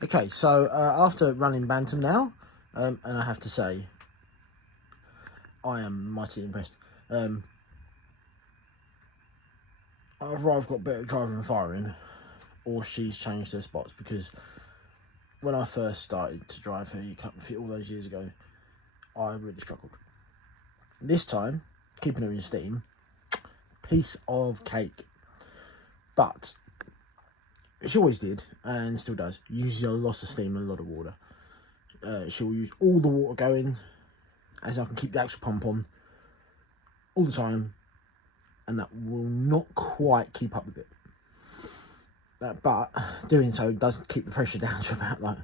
Okay, so after running Bantam now, and I have to say, I am mighty impressed. Either I've got better driving and firing, or she's changed her spots, because when I first started to drive her all those years ago, I really struggled. This time, keeping her in steam, piece of cake. But she always did, and still does, uses a lot of steam and a lot of water. She'll use all the water going, as I can keep the actual pump on all the time, and that will not quite keep up with it. But doing so does keep the pressure down to about like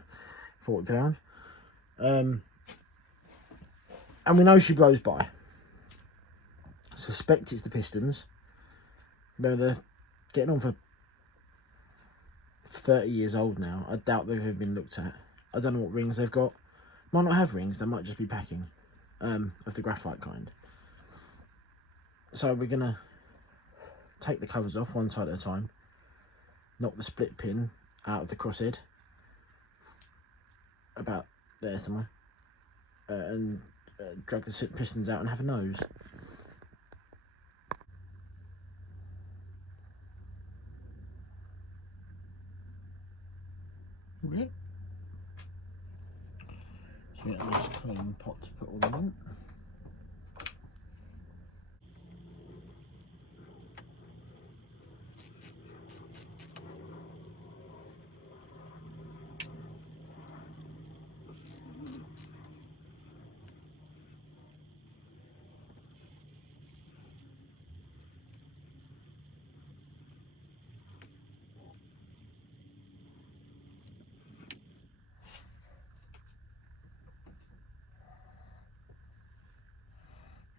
40 pounds. And we know she blows by. Suspect it's the pistons. Remember, they're getting on for 30 years old now. I doubt they've ever been looked at. I don't know what rings they've got. Might not have rings, they might just be packing of the graphite kind. So we're gonna take the covers off one side at a time, knock the split pin out of the crosshead about there somewhere, and drag the pistons out and have a nose. Okay. So get a nice clean pot to put all them in.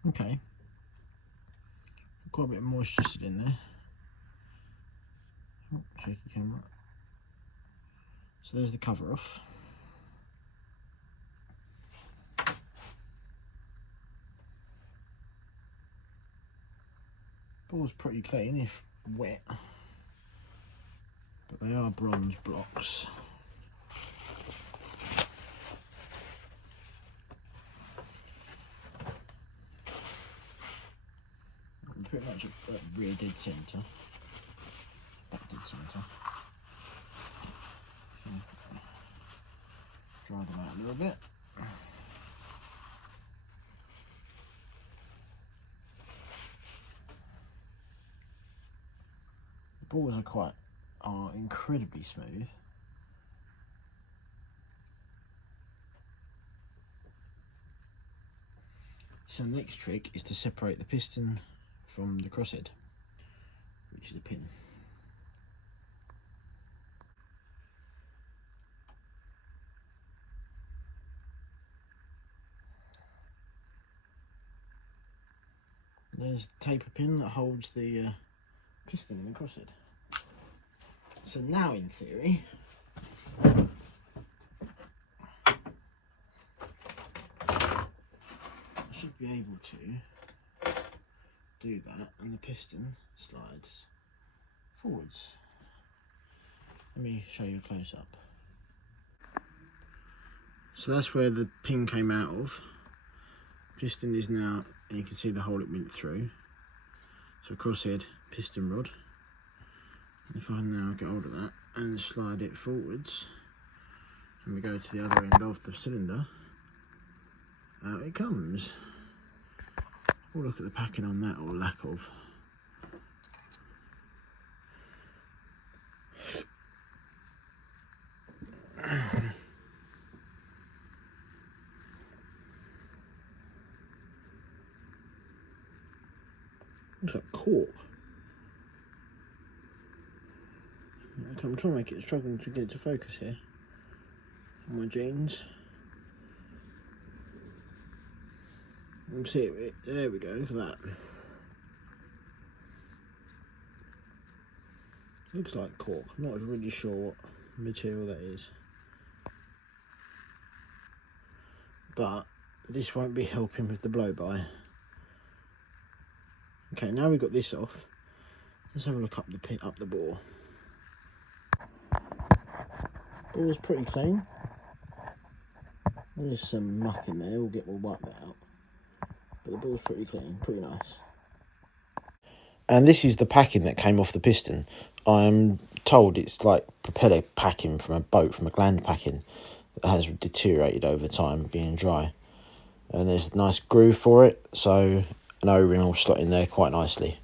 Okay, quite a bit of moisture sitting in there. Oh, shaky camera. So there's the cover off. Ball's pretty clean if wet, but they are bronze blocks. Pretty much a rear dead centre, back dead centre. Dry them out a little bit. The balls are incredibly smooth. So the next trick is to separate the piston from the crosshead, which is a pin. There's the taper pin that holds the piston in the crosshead. So now, in theory, I should be able to do that, and the piston slides forwards. Let me show you a close up. So that's where the pin came out of. Piston is now, and you can see the hole it went through. So crosshead, piston rod. And if I now get hold of that and slide it forwards, and we go to the other end of the cylinder, out it comes. We'll look at the packing on that, or lack of. Looks like cork. I'm trying to make it, struggling to get it to focus here on my jeans. Let's see it, there we go, look at that. Looks like cork, I'm not really sure what material that is. But this won't be helping with the blow-by. Okay, now we've got this off, let's have a look up the bore. Ball's pretty clean. There's some muck in there, we'll wipe that out. But the ball's pretty clean, pretty nice. And this is the packing that came off the piston. I'm told it's like propeller packing from a boat, from a gland packing that has deteriorated over time, being dry. And there's a nice groove for it, so an O-ring will slot in there quite nicely.